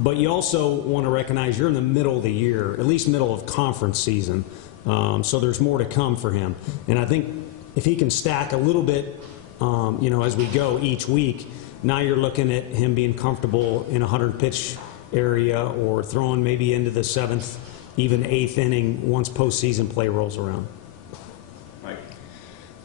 But you also want to recognize you're in the middle of the year, at least middle of conference season. So there's more to come for him. And I think if he can stack a little bit, as we go each week, now you're looking at him being comfortable in a 100-pitch area or throwing maybe into the 7th, even 8th inning once postseason play rolls around.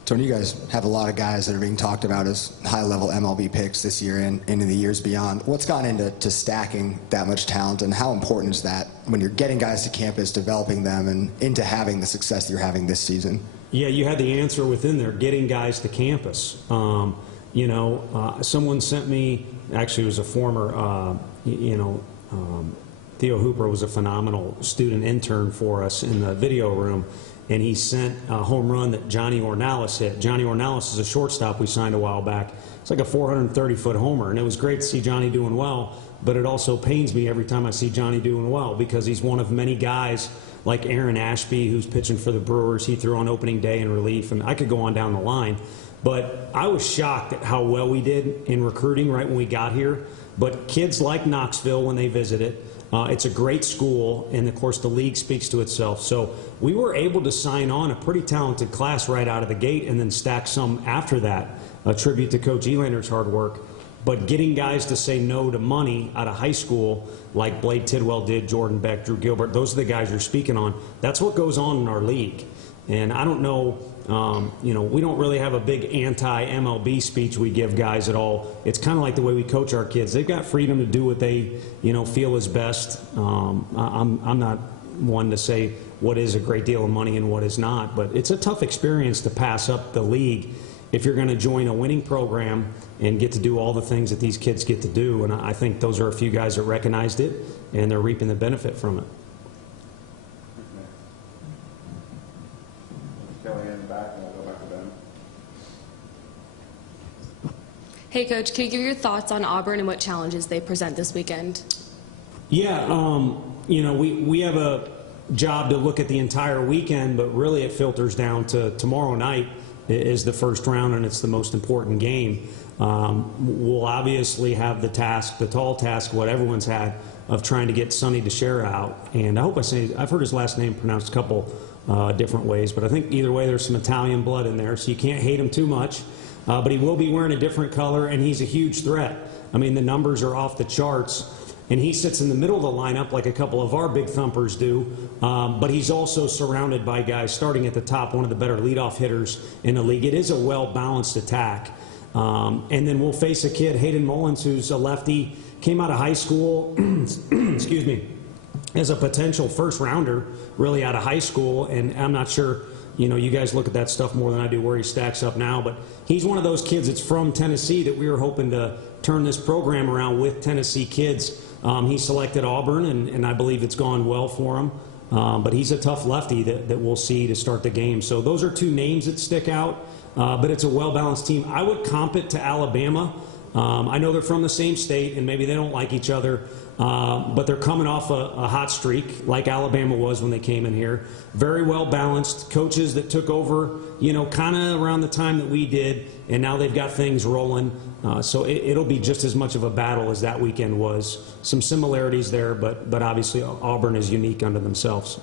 Tony, you guys have a lot of guys that are being talked about as high-level MLB picks this year and into the years beyond. What's gone into stacking that much talent, and how important is that when you're getting guys to campus, developing them, and into having the success that you're having this season? Yeah, you had the answer within there, getting guys to campus. Someone sent me, actually it was a former, Theo Hooper was a phenomenal student intern for us in the video room, and he sent a home run that Johnny Ornalis hit. Johnny Ornalis is a shortstop we signed a while back. It's like a 430-foot homer, and it was great to see Johnny doing well, but it also pains me every time I see Johnny doing well because he's one of many guys like Aaron Ashby, who's pitching for the Brewers. He threw on opening day in relief, and I could go on down the line. But I was shocked at how well we did in recruiting right when we got here. But kids like Knoxville, when they visit it, it's a great school, and of course the league speaks to itself. So we were able to sign on a pretty talented class right out of the gate and then stack some after that, a tribute to Coach Elander's hard work. But getting guys to say no to money out of high school, like Blade Tidwell did, Jordan Beck, Drew Gilbert, those are the guys you're speaking on. That's what goes on in our league. And I don't know, we don't really have a big anti-MLB speech we give guys at all. It's kind of like the way we coach our kids. They've got freedom to do what they, feel is best. I'm not one to say what is a great deal of money and what is not, but it's a tough experience to pass up the league if you're going to join a winning program and get to do all the things that these kids get to do. And I think those are a few guys that recognized it, and they're reaping the benefit from it. Hey, Coach, can you give your thoughts on Auburn and what challenges they present this weekend? Yeah, we have a job to look at the entire weekend, but really it filters down to tomorrow night is the first round, and it's the most important game. We'll obviously have the task, the tall task, what everyone's had, of trying to get Sonny DeShera out. And I hope I've heard his last name pronounced a couple different ways, but I think either way there's some Italian blood in there, so you can't hate him too much. But he will be wearing a different color, and he's a huge threat. I mean, the numbers are off the charts, and he sits in the middle of the lineup like a couple of our big thumpers do, but he's also surrounded by guys starting at the top, one of the better leadoff hitters in the league. It is a well-balanced attack. And then we'll face a kid, Hayden Mullins, who's a lefty, came out of high school, excuse me, as a potential first-rounder, really out of high school, and I'm not sure, you guys look at that stuff more than I do where he stacks up now, but he's one of those kids that's from Tennessee that we were hoping to turn this program around with Tennessee kids. He selected Auburn, and I believe it's gone well for him, but he's a tough lefty that we'll see to start the game. So those are two names that stick out, but it's a well-balanced team. I would comp it to Alabama. I know they're from the same state, and maybe they don't like each other, but they're coming off a hot streak like Alabama was when they came in here. Very well balanced coaches that took over, kind of around the time that we did, and now they've got things rolling. So it'll be just as much of a battle as that weekend was. Some similarities there, but obviously Auburn is unique unto themselves.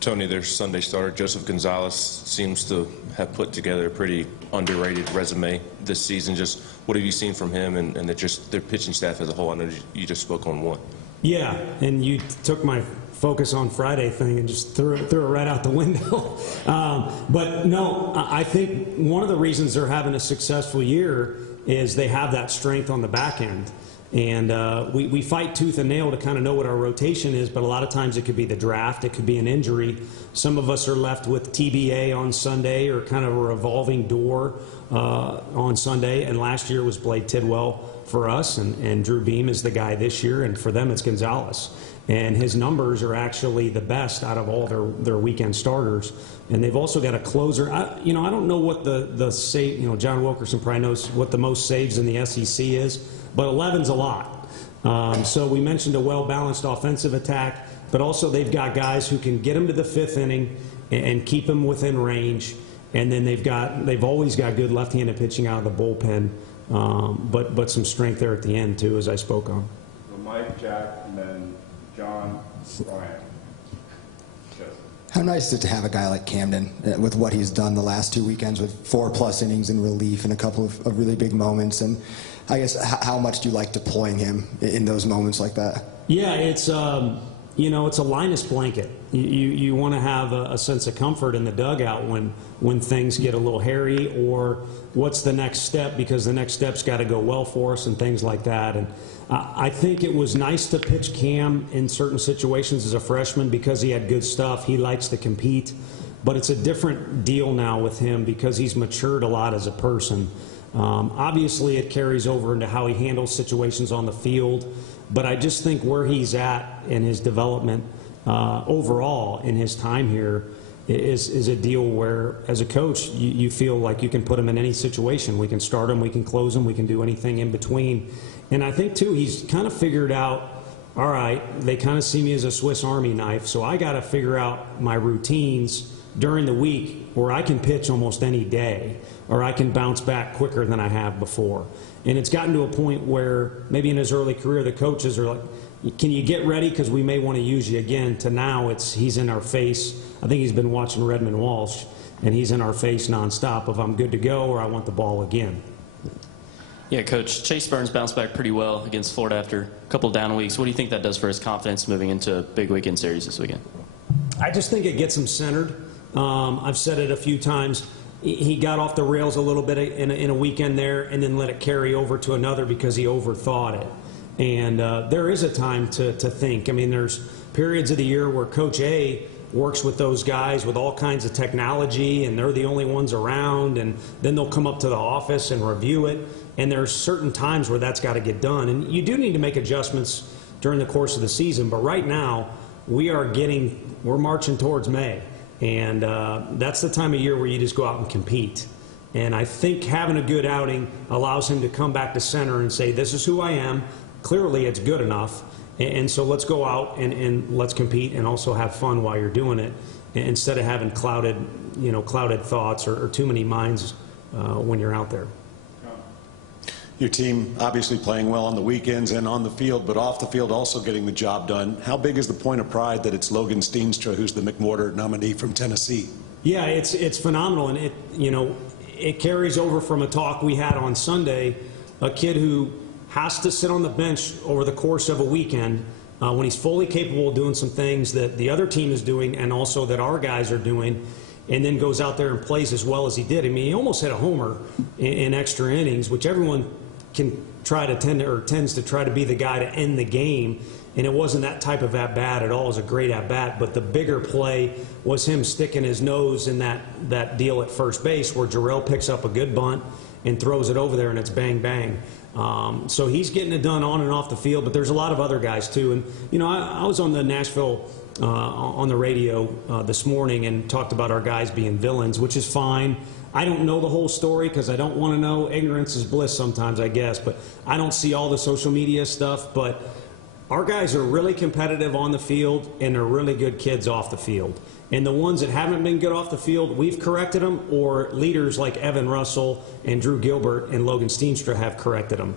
Tony, their Sunday starter, Joseph Gonzalez, seems to have put together a pretty underrated resume this season. Just what have you seen from him and their pitching staff as a whole? I know you just spoke on one. Yeah, and you took my focus on Friday thing and just threw it right out the window. But no, I think one of the reasons they're having a successful year is they have that strength on the back end. And we fight tooth and nail to kind of know what our rotation is, but a lot of times it could be the draft, it could be an injury. Some of us are left with TBA on Sunday or kind of a revolving door on Sunday, and last year was Blade Tidwell for us, and Drew Beam is the guy this year, and for them it's Gonzalez. And his numbers are actually the best out of all their weekend starters. And they've also got a closer. I don't know what the save, John Wilkerson probably knows what the most saves in the SEC is, but 11's a lot. So we mentioned a well-balanced offensive attack, but also they've got guys who can get them to the 5th inning and keep them within range. And then they've always got good left-handed pitching out of the bullpen, but some strength there at the end too, as I spoke on. Mike, Jack, and then John, Ryan. How nice is it to have a guy like Camden with what he's done the last 2 weekends with 4+ innings in relief and a couple of really big moments? And I guess how much do you like deploying him in those moments like that? Yeah, it's it's a Linus blanket. You want to have a sense of comfort in the dugout when things get a little hairy, or what's the next step, because the next step's got to go well for us and things like that. And I think it was nice to pitch Cam in certain situations as a freshman because he had good stuff. He likes to compete, but it's a different deal now with him because he's matured a lot as a person. Obviously, it carries over into how he handles situations on the field, but I just think where he's at in his development overall in his time here is a deal where, as a coach, you feel like you can put him in any situation. We can start him, we can close him, we can do anything in between. And I think, too, he's kind of figured out, all right, they kind of see me as a Swiss Army knife, so I got to figure out my routines during the week where I can pitch almost any day, or I can bounce back quicker than I have before. And it's gotten to a point where maybe in his early career the coaches are like, can you get ready because we may want to use you again, to now he's in our face. I think he's been watching Redmond Walsh, and he's in our face nonstop of I'm good to go or I want the ball again. Yeah, Coach, Chase Burns bounced back pretty well against Florida after a couple of down weeks. What do you think that does for his confidence moving into a big weekend series this weekend? I just think it gets him centered. I've said it a few times. He got off the rails a little bit in a weekend there and then let it carry over to another because he overthought it. And there is a time to think. I mean, there's periods of the year where Coach A works with those guys with all kinds of technology, and they're the only ones around, and then they'll come up to the office and review it. And there's certain times where that's got to get done. And you do need to make adjustments during the course of the season. But right now, we're marching towards May. And that's the time of year where you just go out and compete. And I think having a good outing allows him to come back to center and say, this is who I am. Clearly, it's good enough. And so let's go out and let's compete and also have fun while you're doing it, instead of having clouded thoughts or too many minds when you're out there. Your team obviously playing well on the weekends and on the field, but off the field also getting the job done. How big is the point of pride that it's Logan Steenstra who's the McWhorter nominee from Tennessee? Yeah, it's phenomenal, and it carries over from a talk we had on Sunday. A kid who has to sit on the bench over the course of a weekend when he's fully capable of doing some things that the other team is doing and also that our guys are doing, and then goes out there and plays as well as he did. I mean, he almost hit a homer in extra innings, which everyone can tends to try to be the guy to end the game, and it wasn't that type of at-bat at all. It was a great at-bat, but the bigger play was him sticking his nose in that deal at first base where Jarrell picks up a good bunt and throws it over there, and it's bang, bang. So he's getting it done on and off the field, but there's a lot of other guys too. And, I was on the Nashville on the radio this morning and talked about our guys being villains, which is fine. I don't know the whole story because I don't want to know. Ignorance is bliss sometimes, I guess, but I don't see all the social media stuff. But our guys are really competitive on the field, and they're really good kids off the field. And the ones that haven't been good off the field, we've corrected them, or leaders like Evan Russell and Drew Gilbert and Logan Steenstra have corrected them.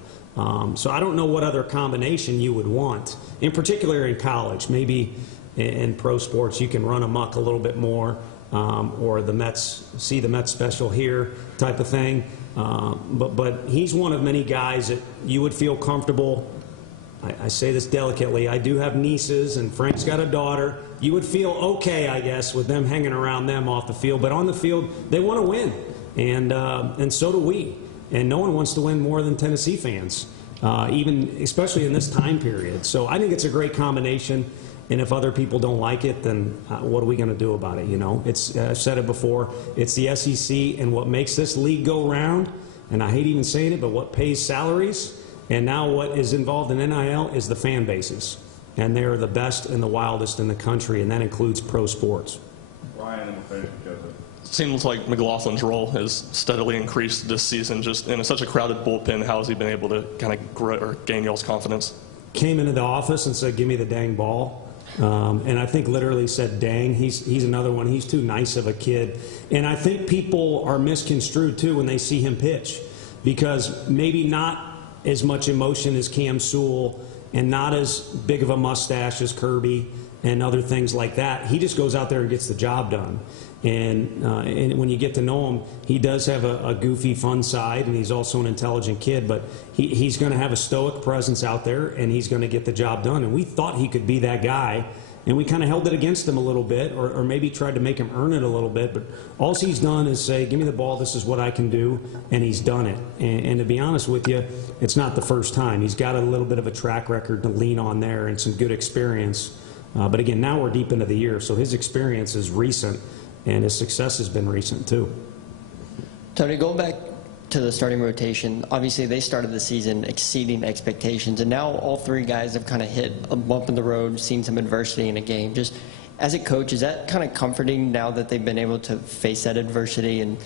So I don't know what other combination you would want, in particular in college. Maybe in pro sports you can run amok a little bit more, or the Mets, see the Mets special here type of thing. But he's one of many guys that you would feel comfortable. I say this delicately. I do have nieces, and Frank's got a daughter. You would feel okay, I guess, with them hanging around them off the field. But on the field, they want to win, and so do we. And no one wants to win more than Tennessee fans, especially in this time period. So I think it's a great combination. And if other people don't like it, then what are we going to do about it? I've said it before. It's the SEC, and what makes this league go round, and I hate even saying it, but what pays salaries, and now what is involved in NIL is the fan bases. And they're the best and the wildest in the country, and that includes pro sports. Ryan and the finish together. Seems like McLaughlin's role has steadily increased this season. Just in such a crowded bullpen, how has he been able to kind of grow or gain y'all's confidence? Came into the office and said, "Give me the dang ball." And I think literally said, dang. He's another one. He's too nice of a kid. And I think people are misconstrued, too, when they see him pitch, because maybe not as much emotion as Cam Sewell and not as big of a mustache as Kirby and other things like that. He just goes out there and gets the job done. And when you get to know him, he does have a goofy, fun side, and he's also an intelligent kid, but he's going to have a stoic presence out there, and he's going to get the job done. And we thought he could be that guy, and we kind of held it against him a little bit, or maybe tried to make him earn it a little bit, but all he's done is say, give me the ball, this is what I can do, and he's done it. And to be honest with you, it's not the first time. He's got a little bit of a track record to lean on there and some good experience. But again, now we're deep into the year, so his experience is recent, and his success has been recent too. Tony, going back to the starting rotation, obviously they started the season exceeding expectations, and now all three guys have kind of hit a bump in the road, seen some adversity in a game. Just as a coach, is that kind of comforting now that they've been able to face that adversity and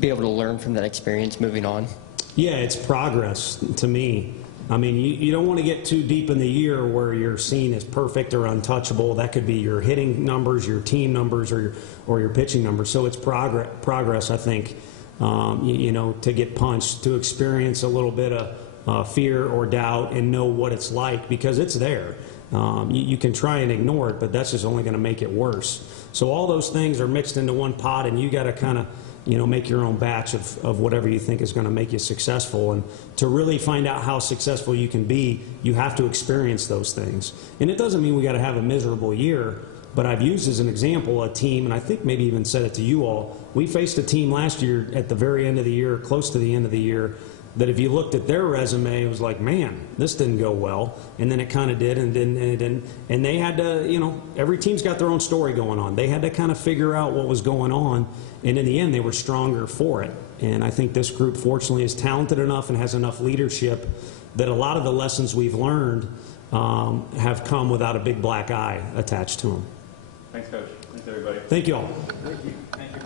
be able to learn from that experience moving on? Yeah, it's progress to me. I mean, you don't want to get too deep in the year where you're seen as perfect or untouchable. That could be your hitting numbers, your team numbers, or your pitching numbers. So it's progress, I think, you know, to get punched, to experience a little bit of fear or doubt and know what it's like, because it's there. You can try and ignore it, but that's just only going to make it worse. So all those things are mixed into one pot, and you got to kind of, you know, make your own batch of whatever you think is going to make you successful. And to really find out how successful you can be, you have to experience those things. And it doesn't mean we got to have a miserable year, but I've used as an example a team, and I think maybe even said it to you all, we faced a team last year at the very end of the year, close to the end of the year, that if you looked at their resume, it was like, man, this didn't go well. And then it kind of did, and it didn't. And they had to, you know, every team's got their own story going on. They had to kind of figure out what was going on, and in the end, they were stronger for it. And I think this group, fortunately, is talented enough and has enough leadership that a lot of the lessons we've learned have come without a big black eye attached to them. Thanks, Coach. Thanks, everybody. Thank you all. Thank you. Thank you.